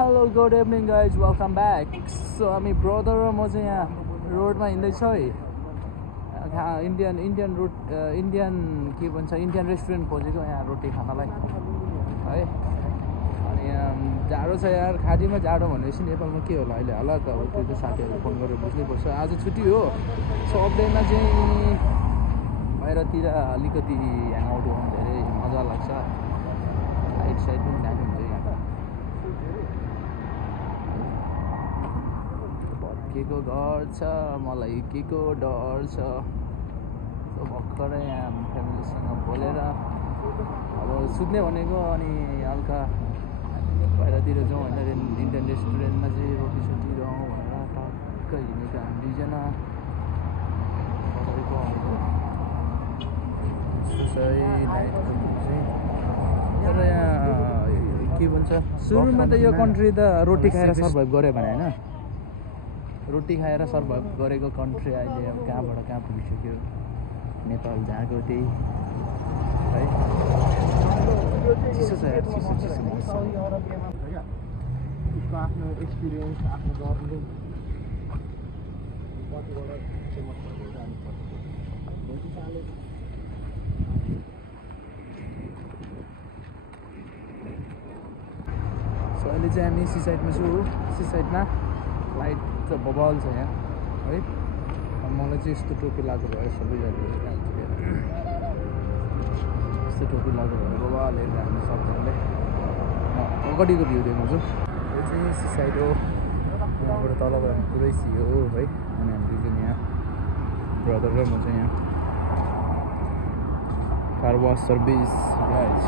Hello, good evening guys, welcome back. So हामी brother र म चाहिँ यहाँ रोडमा हिँड्दैछ है। इन्डियन रोड इन्डियन के भन्छ इन्डियन रेस्टुरेन्ट खोजेको यहाँ रोटी खानलाई है। अनि जाडो छ यार, खाडीमा जाडो भनेपछि नेपालमा के होला अहिले होला त। अब त्यो त साथीहरूले फोन गरेर बुझ्नुपर्छ। आज छुट्टी हो, सो अफडेमा चाहिँ बाहिरतिर अलिकति ह्याङआउट गर्नु धेरै मजा लाग्छ। लाइट साइड पनि दामी हुन्छ यहाँ। केको घर छ, मलाई केको डर छ। सो भर्खरै यहाँ फ्यामिलीसँग बोलेर अब सुत्ने भनेको, अनि हल्का बाहिरतिर जाउँ होइन, इन्डियन रेस्टुरेन्टमा चाहिँ रोटी सोटी जाउँ भनेर टक्क हिँडेको हामी दुईजना। तपाईँको तर यहाँ के भन्छ, सुरुमा त यो कन्ट्री त रोटी खाएर सर्भाइभ गऱ्यो भने होइन, रोटी खाएर सर्भाइभ गरेको कन्ट्री अहिले अब कहाँबाट कहाँ पुगिसक्यो। नेपाल जहाँको त्यही है। चिसो छ यार, चिसो चिसो आफ्नो एक्सपिरियन्स आफ्नो गर्नु सो अहिले चाहिँ हामी सी साइडमा छु। सी साइडमा लाइट त बबाल छ यहाँ है। मलाई चाहिँ यस्तो टोपी लागु भयो, सबैजनाले यस्तो टोपी लागु भयो बबाल हेरेर हामी सबजनाले। अगाडिको भ्यू देख्नु छु, यो चाहिँ सी साइड हो। यहाँबाट तल गएर पुरै सी हो है। अनि हामी दुईजना यहाँ ब्रदर र म चाहिँ यहाँ कार वास सर्भिस गाइज।